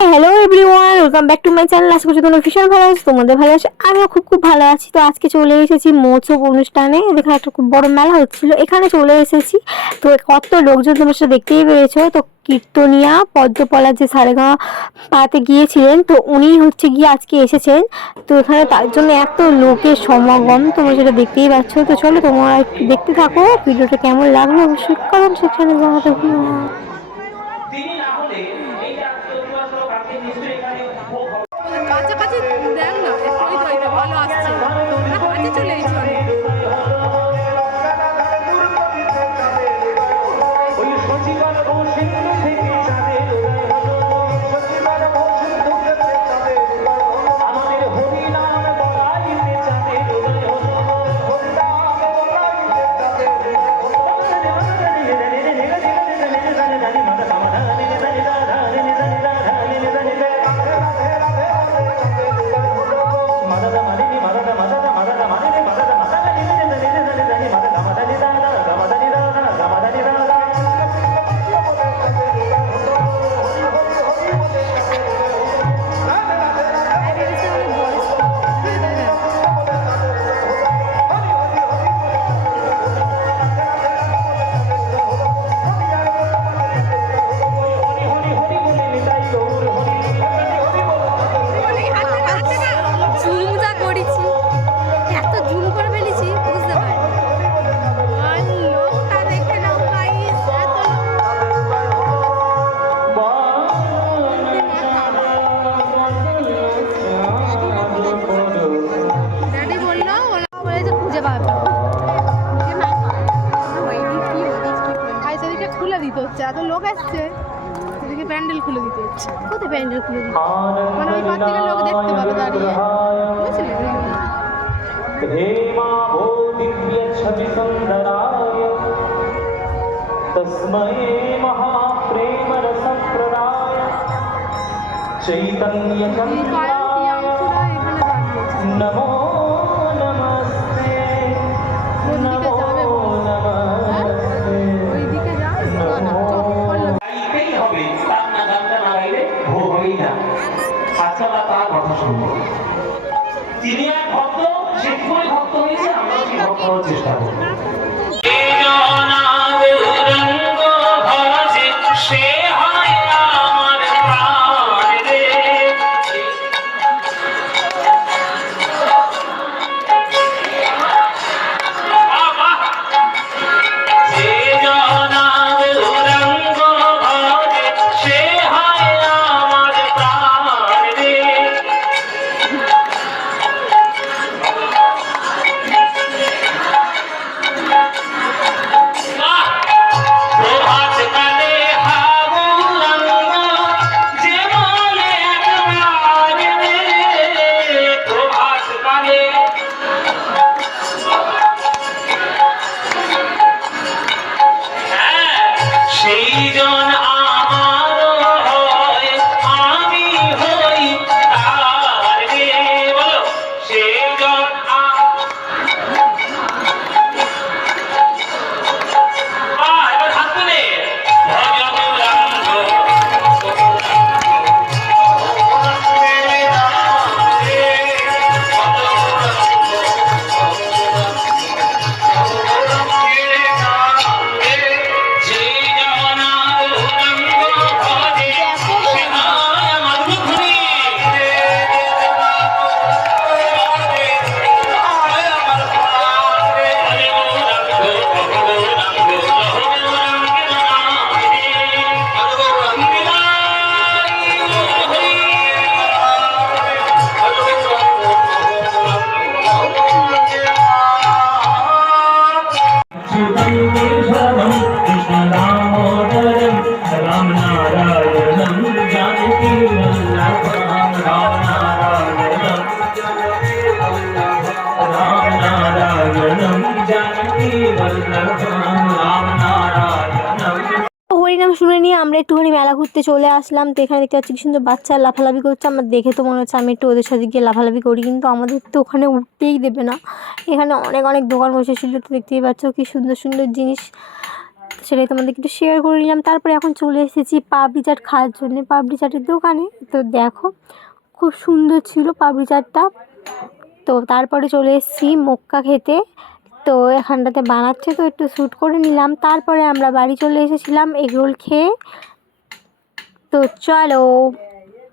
Hello everyone welcome back to my channel আশা করছি তোমরা ভীষণ ভালো আছো, তোমাদের ভালো আছে আমিও খুব খুব ভালো আছি। তো আজকে চলে এসেছি মহোৎসব অনুষ্ঠানে। এখানে একটা খুব বড় মেলা হচ্ছিল, এখানে চলে এসেছি। তো কত লোকজন তোমরা সেটা দেখতেই পেরেছ তো কীর্তনিয়া পদ্মপলা যে সারেগাঁ পাতে গিয়েছিলেন, তো উনি হচ্ছে গিয়ে আজকে এসেছেন। তো এখানে তার জন্য এত লোকের সমাগম, তোমরা সেটা দেখতেই পাচ্ছ। তো চলো তোমরা দেখতে থাকো, ভিডিওটা কেমন লাগল অবশ্যই কারণ সেখানে জানাতে ভুলো না। তিনি না হলে এই যে আজকে অধিবাস হলো, কালকে নিশ্চয়ই এখানে ভোগ হবে। কাছাকাছি দেখ না ভালো আসছে। যাচ্ছে কোথায় প্যান্ডেল খুলে মানে ওই পার থেকে লোক দেখতে পাবে দাঁড়িয়ে। বুঝলি? হে মা ভো দিব্য ছবি সুন্দরায় তস্মৈ মহাপ্রেম রস প্রদায় চৈতন্য চন্দ্রায় নমো হবেই না। আচ্ছা বা তার কথা শুনব। তিনি এক ভক্ত, সে ভক্ত হয়েছে, আমরা সেই ভক্ত হওয়ার চেষ্টা করব। ঘুরতে চলে আসলাম তো এখানে দেখতে পাচ্ছি কি সুন্দর বাচ্চা লাফালাফি করছে। আমার দেখে তো মনে হচ্ছে আমি একটু ওদের সাথে গিয়ে লাফালাফি করি, কিন্তু আমাদের তো ওখানে উঠতেই দেবে না। এখানে অনেক অনেক দোকান বসেছিল তো দেখতেই পাচ্ছ কি সুন্দর সুন্দর জিনিস। সেটাই তোমাদেরকে একটু শেয়ার করে নিলাম। তারপরে এখন চলে এসেছি পাপড়ি চাট খাওয়ার জন্য। পাপড়ি চাটের দোকানে তো দেখো খুব সুন্দর ছিল পাপড়ি চাটটা। তো তারপরে চলে এসেছি মক্কা খেতে। তো এখানটাতে বানাচ্ছে, তো একটু শ্যুট করে নিলাম। তারপরে আমরা বাড়ি চলে এসেছিলাম এগরোল খেয়ে। তো চলো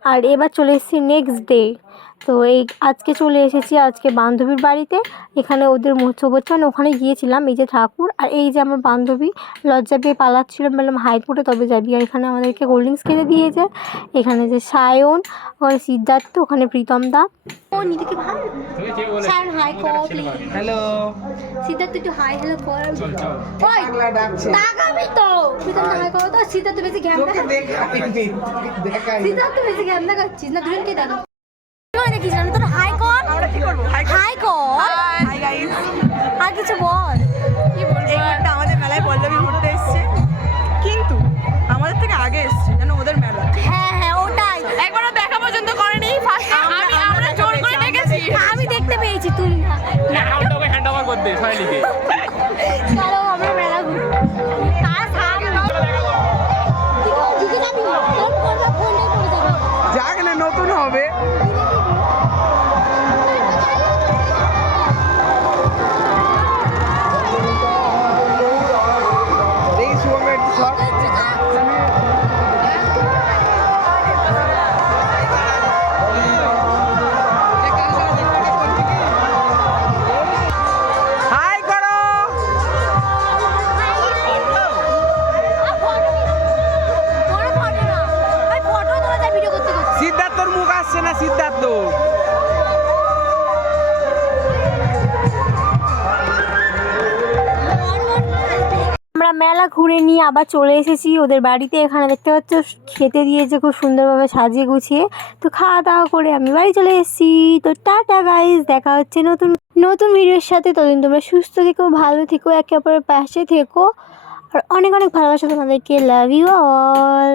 আর এবার চলে এসেছি নেক্সট ডে তো এই আজকে চলে এসেছি আজকে বান্ধবীর বাড়িতে। এখানে ওদের মহোৎসব হচ্ছে। মানে ওখানে গিয়েছিলাম এই যে ঠাকুর আর এই যে আমার বান্ধবী লজ্জা পেয়ে পালাচ্ছিল। বললাম হাইট ফুটে তবে যাবি। আর এখানে আমাদেরকে কোল্ড ড্রিঙ্কস খেতে দিয়েছে। এখানে যে সায়ন ওখানে সিদ্ধার্থ ওখানে প্রীতম দা। ও নিদিকে ভাই? সায়ন হাই কর প্লিজ হ্যালো। সিদ্ধার্থ একটু হাই হ্যালো কর ওই তাকাবি তো। প্রীতম হাই করো তো সিদ্ধার্থ বেশি ঘ্যাম তোকে সিদ্ধার্থ বেশি ঘ্যাম দেখাচ্ছিস না দুজনকে দাদা দেখিস আমি তোর হাই কর। আমরা কি করব? হাই কর। হাই গাইস আর কিছু বল। এই ঘরটা আমাদের মেলায় পল্লবী ঘুরতে এসছে। কিন্তু আমাদের থেকে আগে এসছে যেন ওদের মেলা। হ্যাঁ হ্যাঁ ওটাই। একবারও দেখা পর্যন্ত করেনি। ফার্স্ট আমি আমরা জোর করে ডেকেছি আমি দেখতে পেয়েছি তুই না। ওটাকে হ্যান্ড ওভার করতে সোনালিকে ঘুরে নিয়ে আবার চলে এসেছি। ওদের বাড়িতে এখানে দেখতে পাচ্ছ, খেতে দিয়েছে খুব সুন্দরভাবে সাজিয়ে গুছিয়ে। তো খাওয়া দাওয়া করে আমি বাড়ি চলে এসেছি। তো টাটা গাইজ দেখা হচ্ছে নতুন নতুন ভিডিওর সাথে। ততদিন তোমরা সুস্থ থেকো, ভালো থেকো, একে অপরের পাশে থেকো। আর অনেক অনেক ভালোবাসা তোমাদেরকে। Love you all